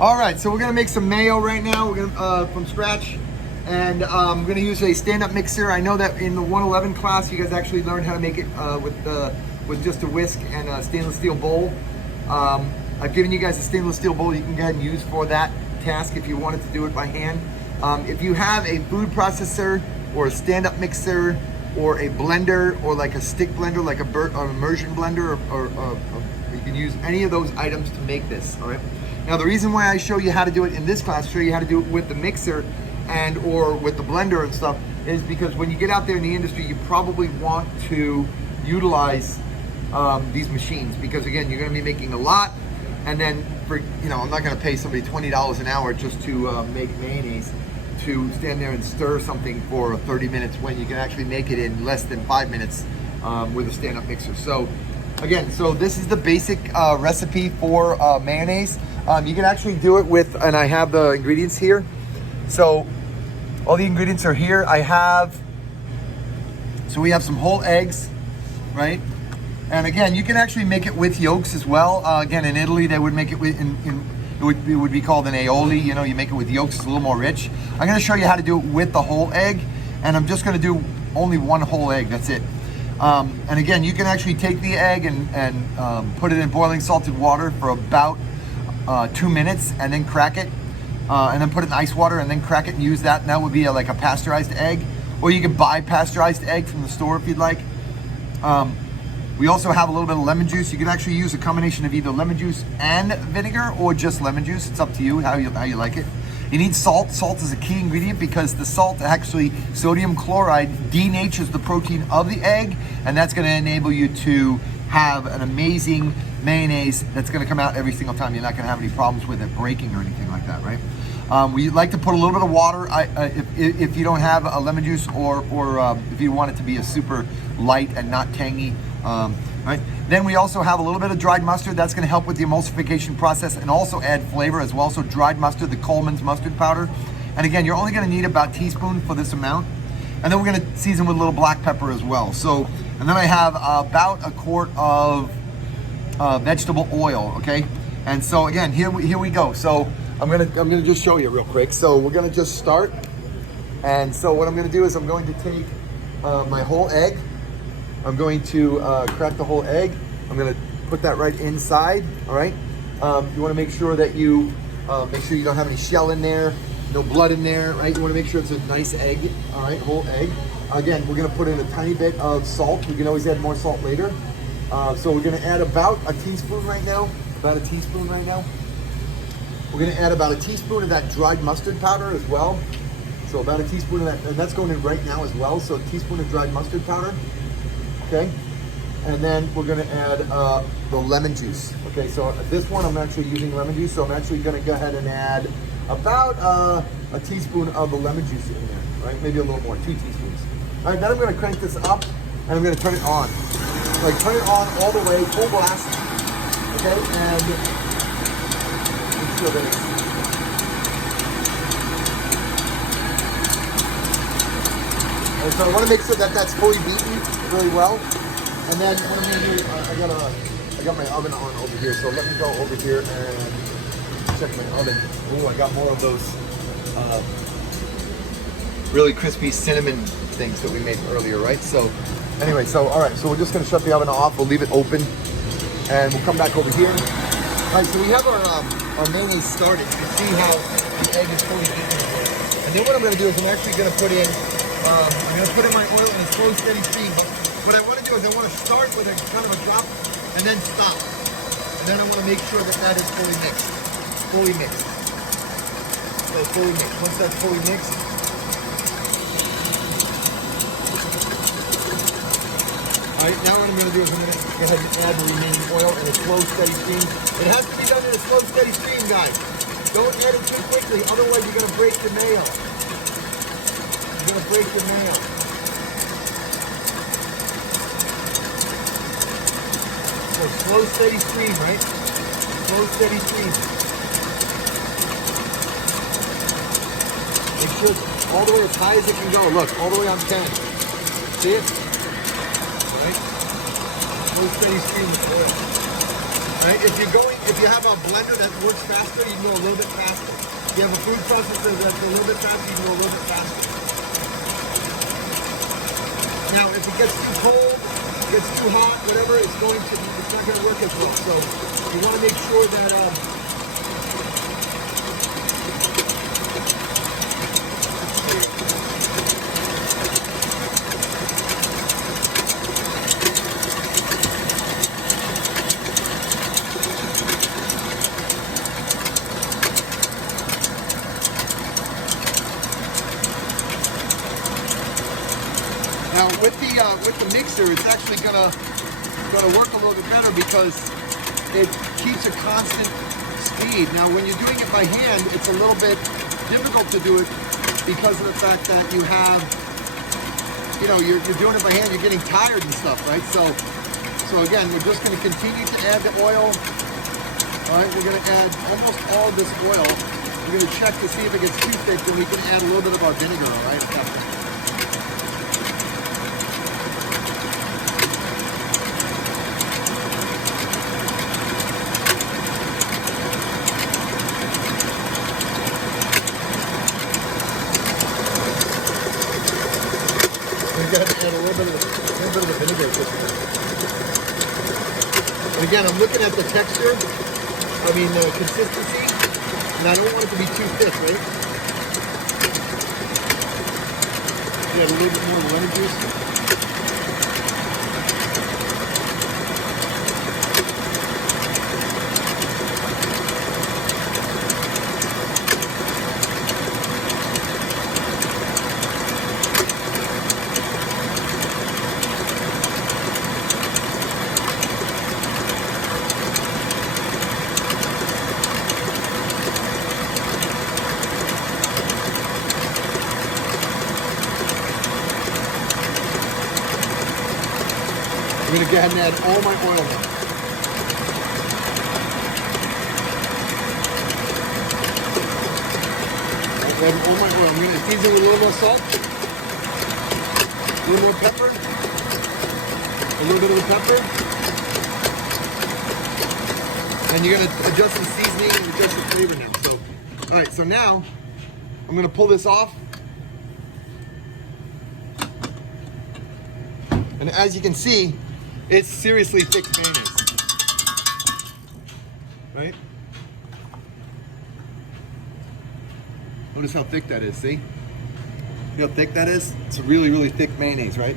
All right, so we're gonna make some mayo right now. We're gonna from scratch, and I'm gonna use a stand-up mixer. I know that in the 111 class, you guys actually learned how to make it with just a whisk and a stainless steel bowl. I've given you guys a stainless steel bowl you can go ahead and use for that task if you wanted to do it by hand. If you have a food processor or a stand-up mixer or a blender or like a stick blender, like an immersion blender, or you can use any of those items to make this, all right? Now, the reason why I show you how to do it in this class, show you how to do it with the mixer and or with the blender and stuff, is because when you get out there in the industry, you probably want to utilize these machines, because again, you're gonna be making a lot, and then I'm not gonna pay somebody $20 an hour just to make mayonnaise, to stand there and stir something for 30 minutes when you can actually make it in less than 5 minutes with a stand-up mixer. So again, so this is the basic recipe for mayonnaise. You can actually do it with, and I have the ingredients here. So all the ingredients are here. So we have some whole eggs, right? And again, you can actually make it with yolks as well. Again, in Italy, they would make it with, it would be called an aioli. You know, you make it with yolks, it's a little more rich. I'm gonna show you how to do it with the whole egg, and I'm just gonna do only one whole egg, that's it. And again, you can actually take the egg and put it in boiling salted water for about 2 minutes, and then crack it, and then put it in ice water and then crack it and use that. And that would be like a pasteurized egg, or you can buy pasteurized egg from the store if you'd like. We also have a little bit of lemon juice. You can actually use a combination of either lemon juice and vinegar, or just lemon juice. It's up to you how you like it. You need salt. Salt is a key ingredient, because the salt, actually, sodium chloride, denatures the protein of the egg, and that's gonna enable you to have an amazing mayonnaise that's gonna come out every single time. You're not gonna have any problems with it breaking or anything like that, right? We like to put a little bit of water if you don't have a lemon juice, or if you want it to be a super light and not tangy, right? Then we also have a little bit of dried mustard. That's gonna help with the emulsification process and also add flavor as well. So dried mustard, the Coleman's mustard powder. And again, you're only gonna need about a teaspoon for this amount. And then we're gonna season with a little black pepper as well. So, and then I have about a quart of vegetable oil, okay? And so again, here we go. So I'm gonna just show you real quick. So we're gonna just start. And so what I'm gonna do is I'm going to take my whole egg. I'm going to crack the whole egg. I'm gonna put that right inside, all right? You wanna make sure that you don't have any shell in there, no blood in there, right? You wanna make sure it's a nice egg, all right, whole egg. Again, we're gonna put in a tiny bit of salt. We can always add more salt later. So we're gonna add about a teaspoon right now, We're gonna add about a teaspoon of that dried mustard powder as well. So about a teaspoon of that, and that's going in right now as well. So a teaspoon of dried mustard powder, okay? And then we're gonna add the lemon juice. Okay, so this one I'm actually using lemon juice, so I'm actually gonna go ahead and add about a teaspoon of the lemon juice in there, right? Maybe a little more, 2 teaspoons. All right, then I'm gonna crank this up, and I'm gonna turn it on. Like, turn it on all the way, full blast, okay? And make sure that it's, and so I want to make sure that that's fully beaten really well. And then what I'm gonna do, I got my oven on over here, so let me go over here and check my oven. Oh, I got more of those really crispy cinnamon things that we made earlier, right? So anyway, so all right, so we're just gonna shut the oven off. We'll leave it open, and we'll come back over here. All right, so we have our mayonnaise started. You can see how the egg is fully beaten. And then what I'm gonna do is I'm actually gonna put in my oil in a slow, steady steam. But what I wanna do is I wanna start with a kind of a drop and then stop. And then I wanna make sure that that is fully mixed. Fully mixed. So fully mixed. Once that's fully mixed, all right, now what I'm gonna do is I'm gonna go ahead and add the remaining oil in a slow, steady stream. It has to be done in a slow, steady stream, guys. Don't add it too quickly, otherwise you're gonna break the mayo. You're gonna break the mayo. So slow, steady stream, right? Slow, steady stream. Make sure it's all the way as high as it can go. Look, all the way on 10. See it? Right? Slow, steady stream of oil. Right? If you have a blender that works faster, you can go a little bit faster. If you have a food processor that's a little bit faster, you can go a little bit faster. Now, if it gets too cold, gets too hot, whatever, it's not going to work as well. So you want to make sure that now with the mixer, it's actually gonna work a little bit better because it keeps a constant speed. Now, when you're doing it by hand, it's a little bit difficult to do it because of the fact that you have, you're doing it by hand, you're getting tired and stuff, right? So again, we're just going to continue to add the oil. All right, we're going to add almost all of this oil. We're going to check to see if it gets too thick, then we can add a little bit of our vinegar, all right? We're going to add a little bit of the vinegar. And again, I'm looking at the texture, the consistency, and I don't want it to be too thick, right? Add a little bit more lemon juice. I'm going to go ahead and add all my oil now. I'm adding all my oil. I'm going to season with a little more salt, a little more pepper, a little bit of the pepper. And you're going to adjust the seasoning and adjust the flavor now. So, all right, so now I'm going to pull this off. And as you can see, it's seriously thick mayonnaise, right? Notice how thick that is, see? See how thick that is? It's a really, really thick mayonnaise, right?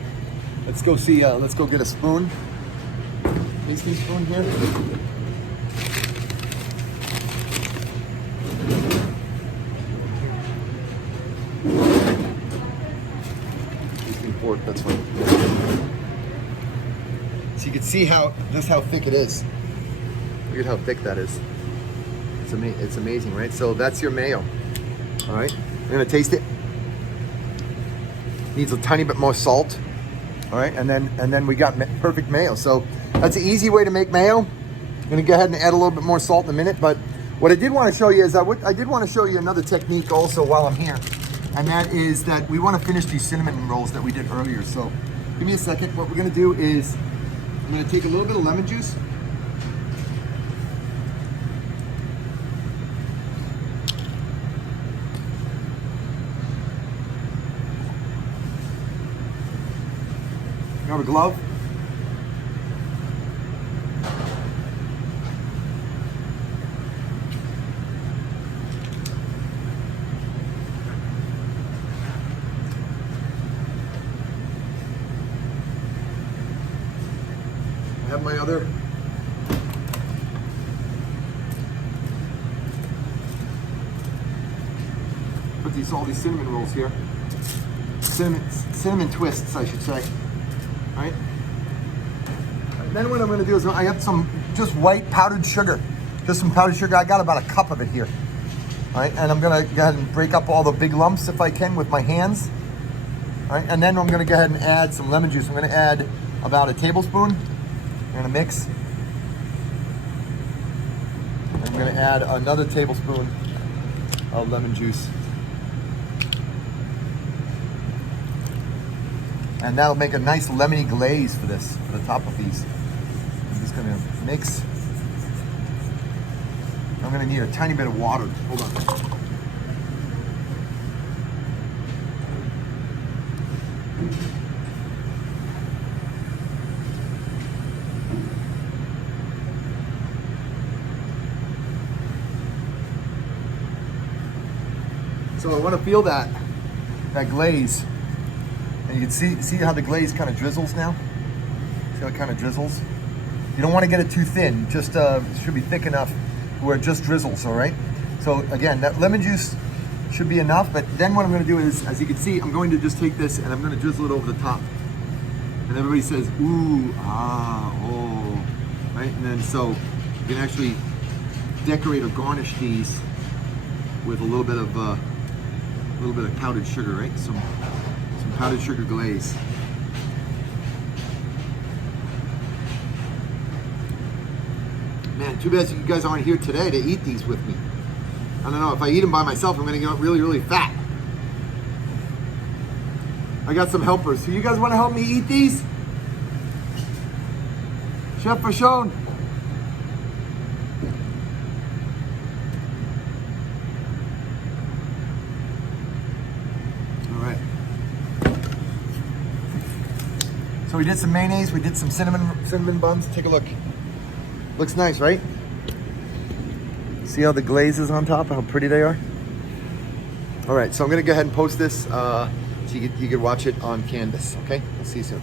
Let's go see, let's go get a spoon. Tasting spoon here. Tasting fork, that's fine. So you can see just how thick it is. Look at how thick that is. It's amazing, right? So that's your mayo. All right, I'm gonna taste it. Needs a tiny bit more salt. All right, and then we got perfect mayo. So that's an easy way to make mayo. I'm gonna go ahead and add a little bit more salt in a minute. But what I did want to show you is I did want to show you another technique also while I'm here, and that is that we want to finish these cinnamon rolls that we did earlier. So give me a second. What we're gonna do is I'm going to take a little bit of lemon juice. Grab a glove. I have my other put all these cinnamon rolls here. Cinnamon twists, I should say. All right. And then what I'm going to do is I have some just white powdered sugar. Just some powdered sugar. I got about a cup of it here. All right. And I'm going to go ahead and break up all the big lumps if I can with my hands. All right. And then I'm going to go ahead and add some lemon juice. I'm going to add about a tablespoon. I'm going to mix. I'm going to add another tablespoon of lemon juice. And that'll make a nice lemony glaze for this, for the top of these. I'm just going to mix. gonna need a tiny bit of water. Hold on. So I want to feel that glaze, and you can see how the glaze kind of drizzles now. See how it kind of drizzles. You don't want to get it too thin. Just it should be thick enough where it just drizzles. All right. So again, that lemon juice should be enough. But then what I'm going to do is, as you can see, I'm going to just take this and I'm going to drizzle it over the top. And everybody says, ooh, ah, oh, right. And then so you can actually decorate or garnish these with a little bit of powdered sugar, right? Some powdered sugar glaze. Man, too bad you guys aren't here today to eat these with me. I don't know, if I eat them by myself, I'm gonna get really, really fat. I got some helpers. So you guys wanna help me eat these? Chef Fashon. So we did some mayonnaise, we did some cinnamon buns. Take a look. Looks nice, right? See how the glaze is on top, how pretty they are? All right, so I'm gonna go ahead and post this so you could watch it on Canvas, okay? We'll see you soon.